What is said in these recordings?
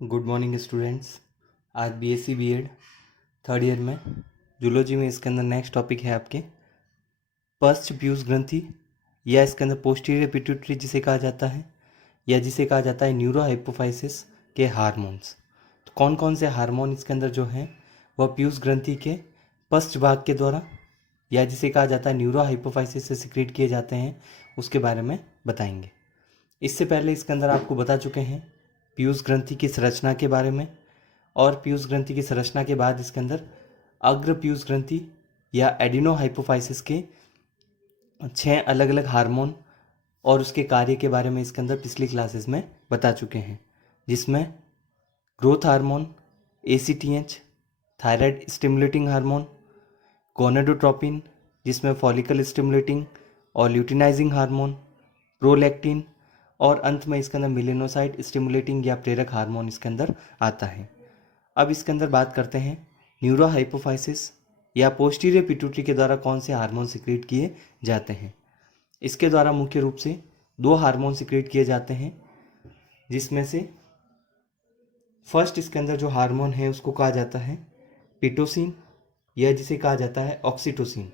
Good morning students. आज BSc BEd third year में zoology में इसके अंदर नेक्स्ट टॉपिक है आपके पश्च पीयूष ग्रंथि या इसके अंदर पोस्टीरियर पिट्यूटरी जिसे कहा जाता है या जिसे कहा जाता है न्यूरो हाइपोफाइसिस के हार्मोन्स। तो कौन कौन से हार्मोन इसके अंदर जो हैं वह पीयूष ग्रंथि के पश्च भाग के द्वारा या जिसे कहा जाता है न्यूरो हाइपोफाइसिस से सिक्रीट किए जाते हैं उसके बारे में बताएंगे। इससे पहले इसके अंदर आपको बता चुके हैं पीयूष ग्रंथि की संरचना के बारे में, और पीयूष ग्रंथि की संरचना के बाद इसके अंदर अग्र पीयूष ग्रंथि या एडिनो हाइपोफाइसिस के 6 अलग अलग हार्मोन और उसके कार्य के बारे में इसके अंदर पिछली क्लासेस में बता चुके हैं, जिसमें growth hormone, ACTH, thyroid stimulating hormone, gonadotropin जिसमें फॉलिकल स्टिमुलेटिंग और ल्यूटिनाइजिंग हार्मोन, प्रोलैक्टिन और अंत में इसके अंदर मिलेनोसाइट स्टिमुलेटिंग या प्रेरक हार्मोन इसके अंदर आता है। अब इसके अंदर बात करते हैं न्यूरो हाइपोफाइसिस या पोस्टीरियर पिट्यूटरी के द्वारा कौन से हार्मोन सिक्रीट किए जाते हैं। इसके द्वारा मुख्य रूप से 2 हार्मोन सिक्रीट किए जाते हैं, जिसमें से फर्स्ट इसके अंदर जो हार्मोन है उसको कहा जाता है पिटोसिन या जिसे कहा जाता है ऑक्सीटोसिन।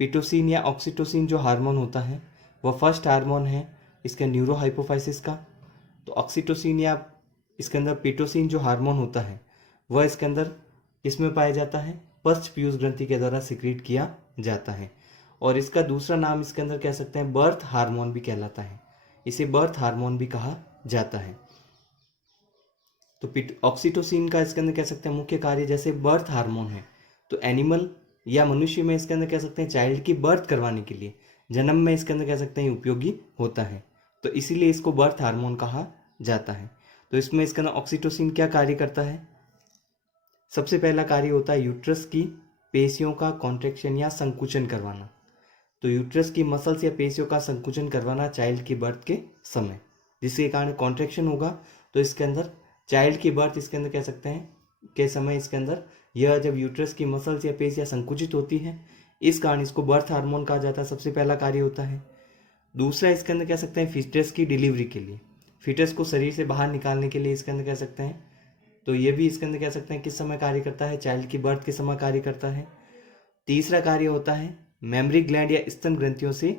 पिटोसिन या ऑक्सीटोसिन जो हार्मोन होता है वह फर्स्ट हार्मोन है इसके न्यूरो हाइपोफाइसिस का। तो ऑक्सीटोसिन या इसके अंदर पिटोसिन जो हार्मोन होता है वह इसके अंदर इसमें पाया जाता है पश्च पीयूष ग्रंथि के द्वारा सिक्रीट किया जाता है, और इसका दूसरा नाम इसके अंदर कह सकते हैं बर्थ हार्मोन भी कहलाता है। इसे बर्थ हार्मोन भी कहा जाता है। तो ऑक्सीटोसिन का इसके अंदर कह सकते हैं मुख्य कार्य जैसे बर्थ हार्मोन है, तो एनिमल या मनुष्य में इसके अंदर कह सकते हैं चाइल्ड की बर्थ करवाने के लिए, जन्म में इसके अंदर कह सकते हैं उपयोगी होता है, तो इसीलिए इसको बर्थ हार्मोन कहा जाता है। तो इसमें इसके अंदर ऑक्सीटोसिन क्या कार्य करता है? सबसे पहला कार्य होता है यूट्रस की पेशियों का कॉन्ट्रैक्शन या संकुचन करवाना। तो यूट्रस की मसल्स या पेशियों का संकुचन करवाना चाइल्ड की बर्थ के समय, जिसके कारण कॉन्ट्रैक्शन होगा। तो इसके अंदर चाइल्ड की बर्थ इसके अंदर कह सकते हैं के समय इसके अंदर यह जब यूट्रस की मसल्स या पेशियां संकुचित होती हैं, इस कारण इसको बर्थ हार्मोन कहा जाता है। सबसे पहला कार्य होता है। दूसरा इसके अंदर कह सकते हैं फीटस की डिलीवरी के लिए, फीटस को शरीर से बाहर निकालने के लिए इसके अंदर कह सकते हैं, तो ये भी इसके अंदर कह सकते हैं किस समय कार्य करता है? चाइल्ड की बर्थ के समय कार्य करता है। तीसरा कार्य होता है मेमरी ग्लैंड या स्तन ग्रंथियों से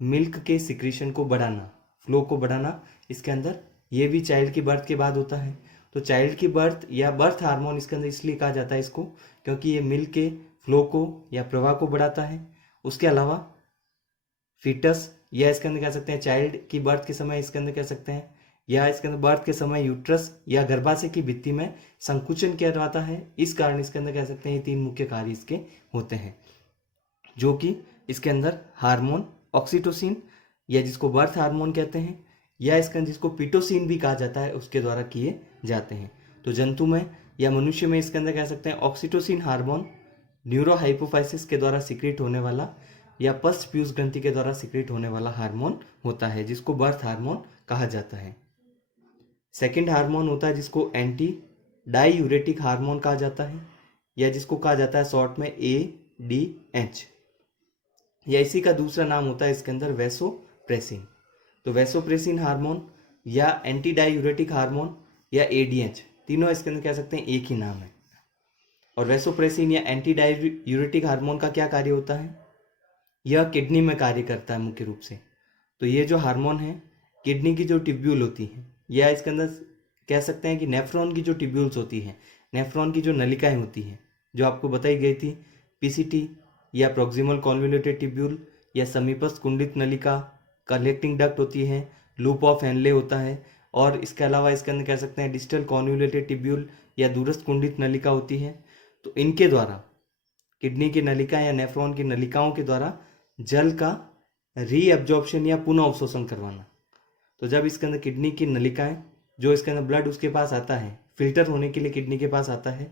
मिल्क के सिक्रीशन को बढ़ाना, फ्लो को बढ़ाना, इसके अंदर ये भी चाइल्ड की बर्थ के बाद होता है। तो चाइल्ड की बर्थ या बर्थ हार्मोन इसके अंदर इसलिए कहा जाता है इसको क्योंकि ये मिल्क के फ्लो को या प्रवाह को बढ़ाता है। उसके अलावा फीटस या इसके अंदर कह सकते हैं चाइल्ड की बर्थ के समय इसके अंदर कह सकते हैं या इसके अंदर बर्थ के समय यूट्रस या गर्भाशय की भित्ति में संकुचन करवाता है। इस कारण इसके अंदर कह सकते हैं 3 मुख्य कार्य इसके होते हैं, जो कि इसके अंदर हार्मोन ऑक्सीटोसिन या जिसको बर्थ हार्मोन कहते हैं या इसके अंदर जिसको पिटोसिन भी कहा जाता है उसके द्वारा किए जाते हैं। तो जंतु में या मनुष्य में इसके अंदर कह सकते हैं ऑक्सीटोसिन हार्मोन न्यूरो हाइपोफाइसिस के द्वारा सिक्रीट होने वाला या पश्च पीयूष ग्रंथि के द्वारा सिक्रीट होने वाला हार्मोन होता है, जिसको बर्थ हार्मोन कहा जाता है। सेकेंड हार्मोन होता है जिसको एंटी डाईयूरेटिक हार्मोन कहा जाता है या जिसको कहा जाता है शॉर्ट में ADH, या इसी का दूसरा नाम होता है इसके अंदर वैसोप्रेसिन। तो वैसोप्रेसिन हार्मोन या एंटी डाईयूरेटिक हार्मोन या ADH तीनों इसके अंदर कह सकते हैं एक ही नाम है। और वैसोप्रेसिन या एंटी डाईयूरेटिक हार्मोन का क्या कार्य होता है? यह किडनी में कार्य करता है मुख्य रूप से। तो ये जो हार्मोन है किडनी की जो ट्यूब्यूल होती है या इसके अंदर कह सकते हैं कि नेफ्रॉन की जो ट्यूब्यूल्स होती हैं, नेफ्रॉन की जो नलिकाएं होती हैं जो आपको बताई गई थी, PCT या प्रॉक्सिमल कॉन्वोल्यूटेड ट्यूब्यूल या समीपस्थ कुंडित नलिका, कलेक्टिंग डक्ट होती है, लूप ऑफ हेनले होता है, और इसके अलावा इसके अंदर कह सकते हैं डिस्टल कॉन्वोल्यूटेड ट्यूब्यूल या दूरस्थ कुंडित नलिका होती है। तो इनके द्वारा किडनी की नलिका या नेफ्रॉन की नलिकाओं के द्वारा जल का रीअब्जॉर्प्शन या पुनः अवशोषण करवाना। तो जब इसके अंदर किडनी की नलिकाएं जो इसके अंदर ब्लड उसके पास आता है फिल्टर होने के लिए किडनी के पास आता है,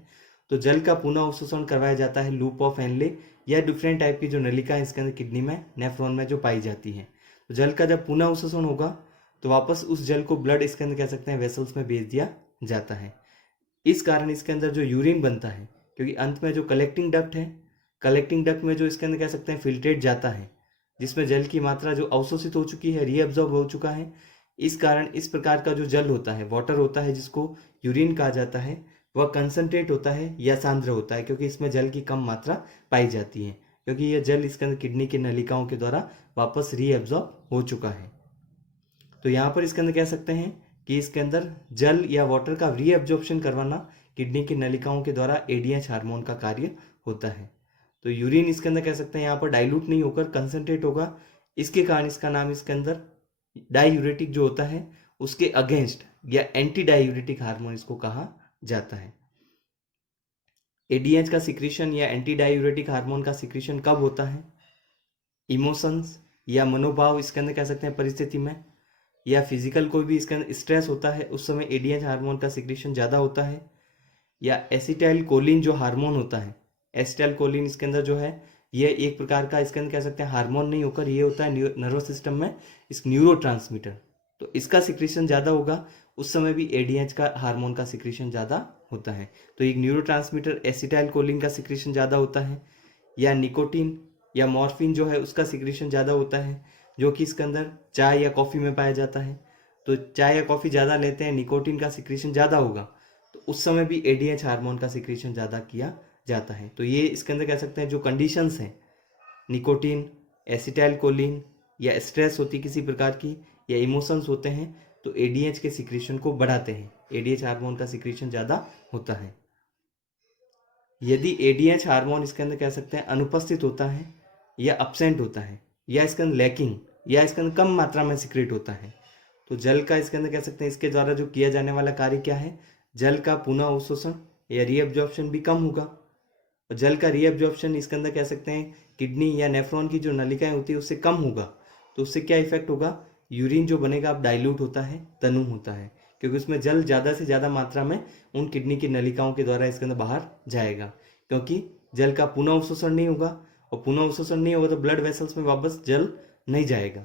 तो जल का पुनः अवशोषण करवाया जाता है लूप ऑफ हेनले या डिफरेंट टाइप की जो नलिका है इसके अंदर किडनी में नेफ्रॉन में जो पाई जाती है। तो जल का जब पुनः अवशोषण होगा तो वापस उस जल को ब्लड इसके अंदर कह सकते हैं वेसल्स में भेज दिया जाता है। इस कारण इसके अंदर जो यूरिन बनता है, क्योंकि अंत में जो कलेक्टिंग डक्ट है, कलेक्टिंग डक्ट में जो इसके अंदर कह सकते हैं फिल्ट्रेट जाता है, जिसमें जल की मात्रा जो अवशोषित हो चुकी है, रीअब्जॉर्ब हो चुका है, इस कारण इस प्रकार का जो जल होता है, वाटर होता है जिसको यूरिन कहा जाता है, वह कंसंट्रेट होता है या सांद्र होता है, क्योंकि इसमें जल की कम मात्रा पाई जाती है, क्योंकि यह जल इसके अंदर किडनी की नलिकाओं के द्वारा वापस रीएब्जॉर्ब हो चुका है। तो यहाँ पर इसके अंदर कह सकते हैं कि इसके अंदर जल या वाटर का रीएब्जॉर्प्शन करवाना किडनी की नलिकाओं के द्वारा एडीएच हार्मोन का कार्य होता है। तो यूरिन इसके अंदर कह सकते हैं यहाँ पर डाइल्यूट नहीं होकर कंसंट्रेट होगा, इसके कारण इसका नाम इसके अंदर डायूरेटिक जो होता है उसके अगेंस्ट या एंटी डायूरेटिक हार्मोन इसको कहा जाता है। एडीएच का सिक्रीशन या एंटी डायूरेटिक हार्मोन का सिक्रीशन कब होता है? इमोशंस या मनोभाव इसके अंदर कह सकते हैं परिस्थिति में, या फिजिकल कोई भी इसके अंदर स्ट्रेस होता है उस समय एडीएच हार्मोन का सिक्रीशन ज़्यादा होता है, या एसिटाइल कोलिन जो हार्मोन होता है, एसिटाइल कोलिन इसके अंदर जो है ये एक प्रकार का इसके अंदर कह सकते हैं हार्मोन नहीं होकर ये होता है नर्वस सिस्टम में इस न्यूरोट्रांसमीटर, तो इसका सिक्रीशन ज़्यादा होगा उस समय भी एडीएच का हार्मोन का सिक्रीशन ज़्यादा होता है। तो एक न्यूरोट्रांसमीटर एसिटाइल कोलिन का सिक्रीशन ज़्यादा होता है, या निकोटीन या मॉर्फिन जो है उसका सिक्रीशन ज़्यादा होता है, जो कि इसके अंदर चाय या कॉफ़ी में पाया जाता है। तो चाय या कॉफ़ी ज़्यादा लेते हैं, निकोटीन का सिक्रीशन ज़्यादा होगा, तो उस समय भी एडीएच हार्मोन का सिक्रीशन ज़्यादा किया जाता है। तो ये इसके अंदर कह सकते हैं जो कंडीशंस हैं, निकोटीन, एसिटाइल कोलिन, या स्ट्रेस होती किसी प्रकार की, या इमोशंस होते हैं, तो एडीएच के सिक्रीशन को बढ़ाते हैं, एडीएच हार्मोन का सिक्रीशन ज़्यादा होता है। यदि एडीएच हार्मोन इसके अंदर कह सकते हैं अनुपस्थित होता है या अब्सेंट होता है, या इसके अंदर लैकिंग, या इसके अंदर कम मात्रा में सिक्रेट होता है, तो जल का इसके अंदर कह सकते हैं इसके द्वारा जो किया जाने वाला कार्य क्या है, जल का पुनः अवशोषण या रीअब्जॉर्प्शन भी कम होगा। और जल का रीअब्जॉर्प्शन इसके अंदर कह सकते हैं किडनी या नेफ्रॉन की जो नलिकाएं होती है उससे कम होगा, तो उससे क्या इफेक्ट होगा, यूरिन जो बनेगा अब डाइल्यूट होता है, तनु होता है, क्योंकि उसमें जल ज़्यादा से ज़्यादा मात्रा में उन किडनी की नलिकाओं के द्वारा इसके अंदर बाहर जाएगा, क्योंकि जल का पुनः अवशोषण नहीं होगा, और पुनः अवशोषण नहीं होगा तो ब्लड वेसल्स में वापस जल नहीं जाएगा,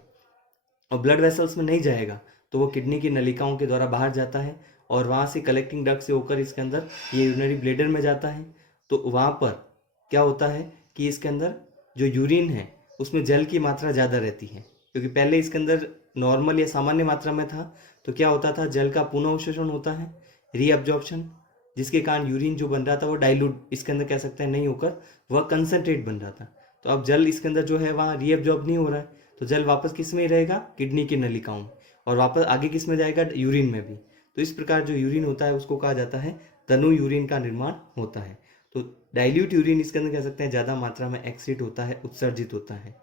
और ब्लड वेसल्स में नहीं जाएगा तो वो किडनी की नलिकाओं के द्वारा बाहर जाता है, और वहाँ से कलेक्टिंग डक्ट से होकर इसके अंदर ये यूरिनरी ब्लैडर में जाता है। तो वहाँ पर क्या होता है कि इसके अंदर जो यूरिन है उसमें जल की मात्रा ज़्यादा रहती है, क्योंकि पहले इसके अंदर नॉर्मल या सामान्य मात्रा में था, तो क्या होता था, जल का पुनः अवशोषण होता है, रीअब्जॉर्प्शन, जिसके कारण यूरिन जो बन रहा था वो डाइल्यूट इसके अंदर कह सकते हैं नहीं होकर वह कंसनट्रेट बन रहा था। तो अब जल इसके अंदर जो है वहाँ रीअब्जॉर्ब नहीं हो रहा है, तो जल वापस किस में रहेगा, किडनी की नलिकाओं में, और वापस आगे किस में जाएगा, यूरिन में भी। तो इस प्रकार जो यूरिन होता है उसको कहा जाता है तनु यूरिन का निर्माण होता है। तो डाइल्यूट यूरिन इसके अंदर कह सकते हैं ज़्यादा मात्रा में एक्सीट होता है, उत्सर्जित होता है।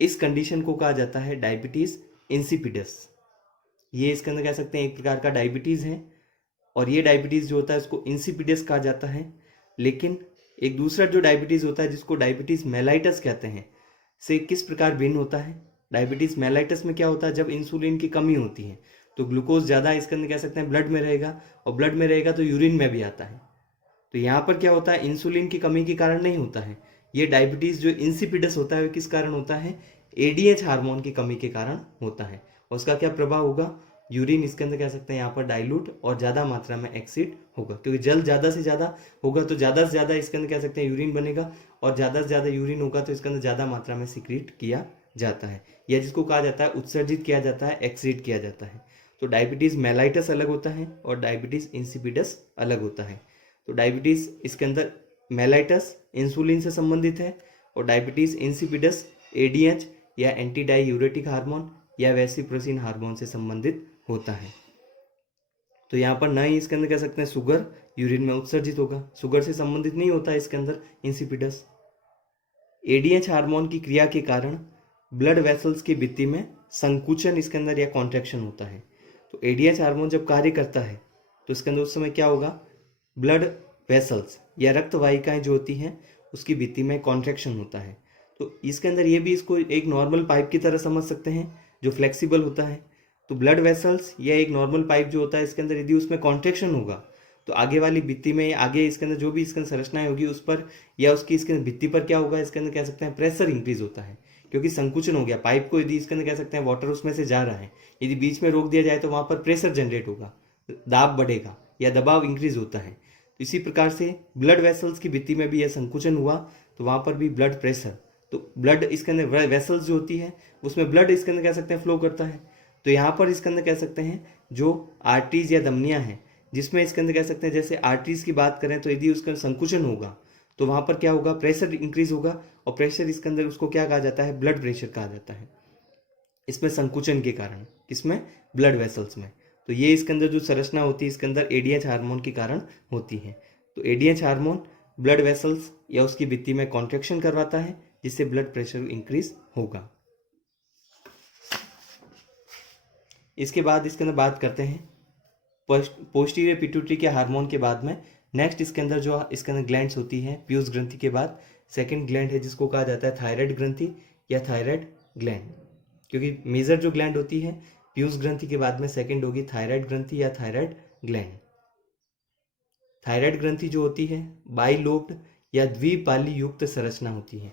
इस कंडीशन को कहा जाता है डायबिटीज़ इंसिपिडस। ये इसके अंदर कह सकते हैं एक प्रकार का डायबिटीज़ है, और ये डायबिटीज़ जो होता है उसको इंसिपिडस कहा जाता है। लेकिन एक दूसरा जो डायबिटीज़ होता है जिसको डायबिटीज़ मेलाइटस कहते हैं, से किस प्रकार भिन्न होता है। डायबिटीज़ मेलाइटस में क्या होता है, जब इंसुलिन की कमी होती है तो ग्लूकोज ज़्यादा इसके अंदर कह सकते हैं ब्लड में रहेगा, और ब्लड में रहेगा तो यूरिन में भी आता है। तो यहाँ पर क्या होता है, इंसुलिन की कमी के कारण नहीं होता है, ये डायबिटीज़ जो इंसिपिडस होता है किस कारण होता है, एडीएच हार्मोन की कमी के कारण होता है। और उसका क्या प्रभाव होगा, यूरिन इसके अंदर कह सकते हैं यहाँ पर डाइल्यूट और ज़्यादा मात्रा में एक्सीड होगा, क्योंकि जल ज़्यादा से ज़्यादा होगा तो ज़्यादा से ज़्यादा इसके अंदर कह सकते हैं यूरिन बनेगा, और ज़्यादा से ज़्यादा यूरिन होगा तो इसके अंदर ज़्यादा मात्रा में सिक्रीट किया जाता है, या जिसको कहा जाता है उत्सर्जित किया जाता है, एक्सीड किया जाता है। तो डायबिटीज़ मेलाइटस अलग होता है और डायबिटीज़ इंसिपिडस अलग होता है। तो डायबिटीज़ इसके अंदर मेलाइटस इंसुलिन से संबंधित है, और डायबिटीज़ इंसिपिडस एडीएच या एंटी डायूरेटिक हार्मोन या वेसिप्रोसिन हार्मोन से संबंधित होता है। तो यहाँ पर ना ही इसके अंदर कह सकते हैं शुगर यूरिन में उत्सर्जित होगा, शुगर से संबंधित नहीं होता है इसके अंदर इंसिपिडस। एडीएच हार्मोन की क्रिया के कारण ब्लड वेसल्स की भित्ति में संकुचन इसके अंदर या कॉन्ट्रैक्शन होता है। तो एडीएच हार्मोन जब कार्य करता है तो इसके अंदर उस समय क्या होगा, ब्लड वेसल्स या रक्त वाहिकाएं जो होती हैं उसकी भित्ति में कॉन्ट्रैक्शन होता है। तो इसके अंदर ये भी इसको एक नॉर्मल पाइप की तरह समझ सकते हैं जो फ्लेक्सिबल होता है। तो ब्लड वेसल्स या एक नॉर्मल पाइप जो होता है इसके अंदर यदि उसमें कॉन्ट्रैक्शन होगा तो आगे वाली भित्ति में, आगे इसके अंदर जो भी इसके अंदर संरचनाएं होगी उस पर या उसकी इसके अंदर भित्ति पर क्या होगा, इसके अंदर कह सकते हैं प्रेशर इंक्रीज होता है, क्योंकि संकुचन हो गया पाइप को। यदि इसके अंदर कह सकते हैं वाटर उसमें से जा रहा है, यदि बीच में रोक दिया जाए तो वहाँ पर प्रेशर जनरेट होगा, दाब बढ़ेगा या दबाव इंक्रीज होता है। तो इसी प्रकार से ब्लड वेसल्स की भित्ति में भी यह संकुचन हुआ तो वहाँ पर भी ब्लड प्रेशर, तो ब्लड इसके अंदर वेसल्स जो होती है उसमें ब्लड इसके अंदर कह सकते हैं फ्लो करता है, तो यहाँ पर इसके अंदर कह सकते हैं जो आर्टरीज या धमनियाँ हैं, जिसमें इसके अंदर कह सकते हैं जैसे आर्टरीज की बात करें तो यदि उसका संकुचन होगा तो वहाँ पर क्या होगा, प्रेशर इंक्रीज होगा, और प्रेशर इसके अंदर उसको क्या कहा जाता है, ब्लड प्रेशर कहा जाता है, इसमें संकुचन के कारण, इसमें ब्लड वेसल्स में। तो ये इसके अंदर जो संरचना होती है इसके अंदर एडीएच हार्मोन के कारण होती है। तो एडीएच हार्मोन ब्लड वेसल्स या उसकी भित्ति में कॉन्ट्रैक्शन करवाता है, जिससे ब्लड प्रेशर इंक्रीज होगा। इसके बाद इसके अंदर बात करते हैं पोस्टीरियर पिट्यूटरी के हार्मोन के बाद में नेक्स्ट इसके अंदर जो इसके अंदर ग्लैंड्स होती हैं पीयूष ग्रंथि के बाद सेकंड ग्लैंड है जिसको कहा जाता है थायराइड ग्रंथि या थायराइड ग्लैंड, क्योंकि मेजर जो ग्लैंड होती है पीयूष ग्रंथि के बाद में सेकंड होगी थायराइड ग्रंथि या थायराइड ग्लैंड। थायराइड ग्रंथि जो होती है बाइलोब्ड या द्विपाली युक्त संरचना होती है,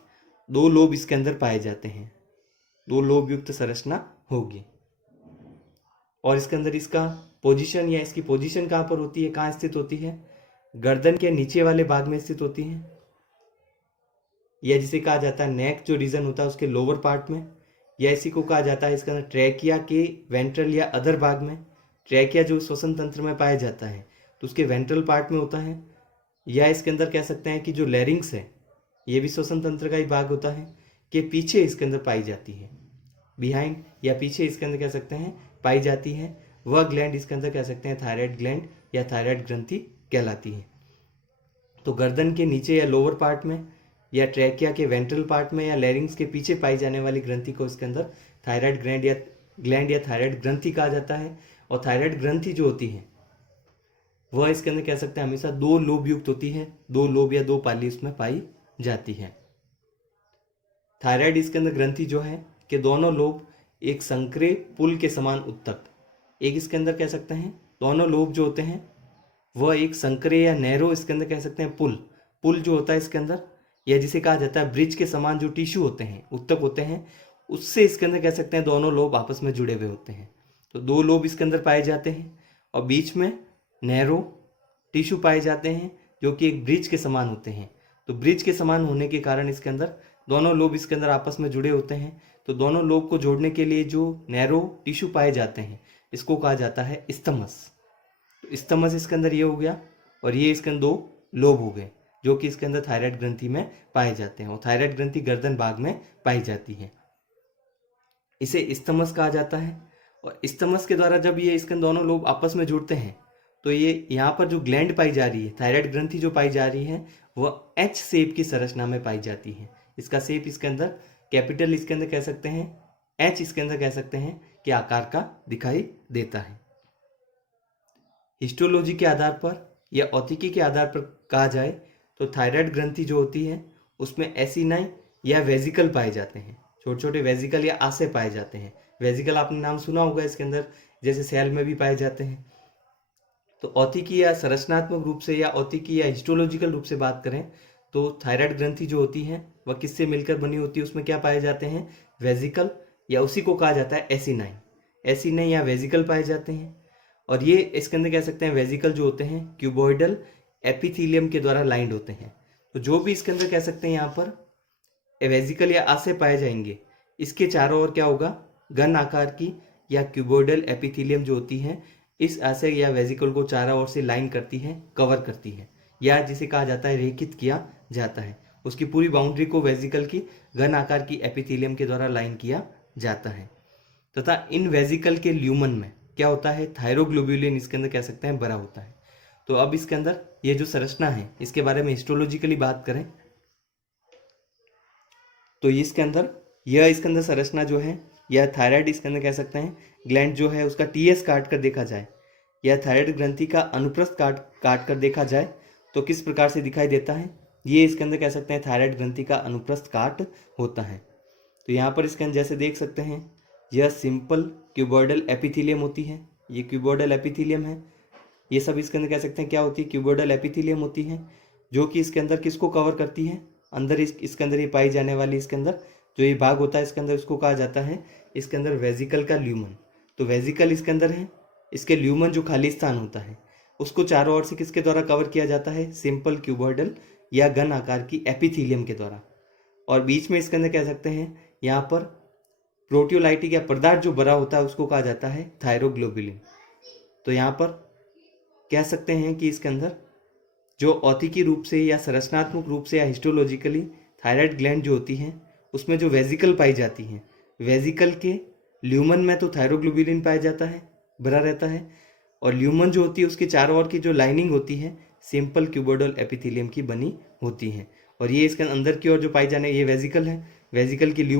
2 लोब इसके अंदर पाए जाते हैं, 2 लोब युक्त संरचना होगी। और इसके अंदर इसका पोजीशन या इसकी पोजीशन कहाँ पर होती है, कहाँ स्थित होती है, गर्दन के नीचे वाले भाग में स्थित होती है, या जिसे कहा जाता है नेक जो रीजन होता है उसके लोअर पार्ट में, या इसी को कहा जाता है इसके अंदर ट्रैकिया के वेंट्रल या अदर भाग में। ट्रैकिया जो श्वसन तंत्र में पाया जाता है तो उसके वेंट्रल पार्ट में होता है, या इसके अंदर कह सकते हैं कि जो लैरिंग्स है ये भी श्वसन तंत्र का ही भाग होता है, कि पीछे इसके अंदर पाई जाती है, बिहाइंड या पीछे इसके अंदर कह सकते हैं पाई जाती है। वह ग्लैंड इसके अंदर कह सकते हैं थायराइड ग्लैंड या थायराइड ग्रंथि कहलाती है। तो गर्दन के नीचे या लोअर पार्ट में या ट्रैकिया के वेंट्रल पार्ट में या लैरिंग्स के पीछे पाई जाने वाली ग्रंथि को इसके अंदर थायराइड ग्लैंड या थायराइड ग्रंथि कहा जाता है। और थायराइड ग्रंथि जो होती है वह इसके अंदर कह सकते हैं हमेशा 2 लोब युक्त होती है, 2 लोब या 2 पाली उसमें पाई जाती है। थायराइड इसके अंदर ग्रंथि जो है कि दोनों लोब एक संकरे पुल के समान उत्तक, एक इसके अंदर कह सकते हैं दोनों लोब जो होते हैं वह एक संकरे या नैरो इसके अंदर कह सकते हैं पुल जो होता है इसके अंदर, या जिसे कहा जाता है ब्रिज के समान जो टिश्यू होते हैं उत्तक होते हैं, उससे इसके अंदर कह सकते हैं दोनों लोब आपस में जुड़े हुए होते हैं। तो 2 लोब इसके अंदर पाए जाते हैं और बीच में नैरो टिश्यू पाए जाते हैं जो कि एक ब्रिज के समान होते हैं। तो ब्रिज के समान होने के कारण इसके अंदर दोनों लोब इसके अंदर आपस में जुड़े होते हैं। तो दोनों लोब को जोड़ने के लिए जो नैरो टिश्यू पाए जाते हैं इसको कहा जाता है इस्थमस। तो इस्थमस इसके अंदर ये हो गया, और ये इसके अंदर 2 लोब हो गए जो कि इसके अंदर थायराइड ग्रंथि में पाए जाते हैं। और थायराइड ग्रंथि गर्दन भाग में पाई जाती है, इसे इस्थमस कहा जाता है। और इस्थमस के द्वारा जब ये इसके दोनों लोब आपस में जुड़ते हैं तो ये यहाँ पर जो ग्लैंड पाई जा रही है, थायराइड ग्रंथि जो पाई जा रही है वह एच शेप की संरचना में पाई जाती है। इसका शेप इसके अंदर कैपिटल इसके अंदर कह सकते हैं, एच इसके अंदर कह सकते हैं कि आकार का दिखाई देता है। हिस्टोलॉजी के आधार पर या औतिकी के आधार पर कहा जाए तो थायराइड ग्रंथि जो होती है उसमें एसिनाई या वेजिकल पाए जाते हैं, छोटे छोटे वेजिकल या आशय पाए जाते हैं। वेजिकल आपने नाम सुना होगा इसके अंदर, जैसे सेल में भी पाए जाते हैं। तो औतिकी या संरचनात्मक रूप से या औतिकी या हिस्टोलॉजिकल रूप से बात करें तो थायराइड ग्रंथि जो होती है वह किससे मिलकर बनी होती है, उसमें क्या पाए जाते हैं, वेजिकल या उसी को कहा जाता है एसिनाई या वेजिकल पाए जाते हैं। और ये इसके अंदर कह सकते हैं वेजिकल जो होते हैं क्यूबॉइडल एपिथीलियम के द्वारा लाइंड होते हैं। तो जो भी इसके अंदर कह सकते हैं यहाँ पर वेजिकल या आशय पाए जाएंगे, इसके चारों ओर क्या होगा, घन आकार की या क्यूबॉइडल एपिथीलियम जो होती है इस आशय या वेजिकल को चारों ओर से लाइन करती है, कवर करती है, या जिसे कहा जाता है रेखित किया जाता है। उसकी पूरी बाउंड्री को वेजिकल की घन आकार की एपिथीलियम के द्वारा लाइन किया जाता है। तथा इन वेजिकल के ल्यूमन में क्या होता है, थायरोग्लोब्यूलिन इसके अंदर कह सकते हैं बड़ा होता है। तो अब इसके अंदर ये जो संरचना है इसके बारे में हिस्टोलॉजिकली बात करें तो इसके अंदर यह इसके अंदर संरचना जो है या थायराइड इसके अंदर कह सकते हैं ग्लैंड जो है उसका टीएस काट कर देखा जाए या थायराइड ग्रंथि का अनुप्रस्थ काट कर देखा जाए तो किस प्रकार से दिखाई देता है, ये इसके अंदर कह सकते हैं थायराइड ग्रंथि का अनुप्रस्थ काट होता है। तो यहाँ पर इसके अंदर जैसे देख सकते हैं यह सिंपल क्यूबॉइडल एपिथीलियम होती है, ये क्यूबॉइडल एपिथीलियम है। ये सब इसके अंदर कह सकते हैं क्या होती है, क्यूबॉइडल एपिथीलियम होती है, जो कि इसके अंदर किसको कवर करती है, अंदर इसके अंदर ये पाई जाने वाली इसके अंदर जो ये भाग होता है इसके अंदर उसको कहा जाता है इसके अंदर वेजिकल का ल्यूमन। तो वेजिकल इसके अंदर है, इसके ल्यूमन जो खाली स्थान होता है उसको चारों ओर से किसके द्वारा कवर किया जाता है, सिंपल क्यूबॉइडल या घन आकार की एपिथीलियम के द्वारा। और बीच में इसके अंदर कह सकते हैं यहाँ पर प्रोटियोलाइटिक या पदार्थ जो भरा होता है उसको कहा जाता है थायरोग्लोबुलिन। तो यहाँ पर कह सकते हैं कि इसके अंदर जो औतिकी रूप से या संरचनात्मक रूप से या हिस्टोलॉजिकली थायराइड ग्लैंड जो होती हैं उसमें जो वेजिकल पाई जाती हैं, वेजिकल के ल्यूमन में तो थायरोग्लोबुलिन पाया जाता है, भरा रहता है, और ल्यूमन जो होती है उसके चारों ओर की जो लाइनिंग होती है सिंपल क्यूबोइडल एपिथेलियम की बनी होती है। और ये इसके अंदर की ओर जो पाई जाने ये वेजिकल है, वेजिकल की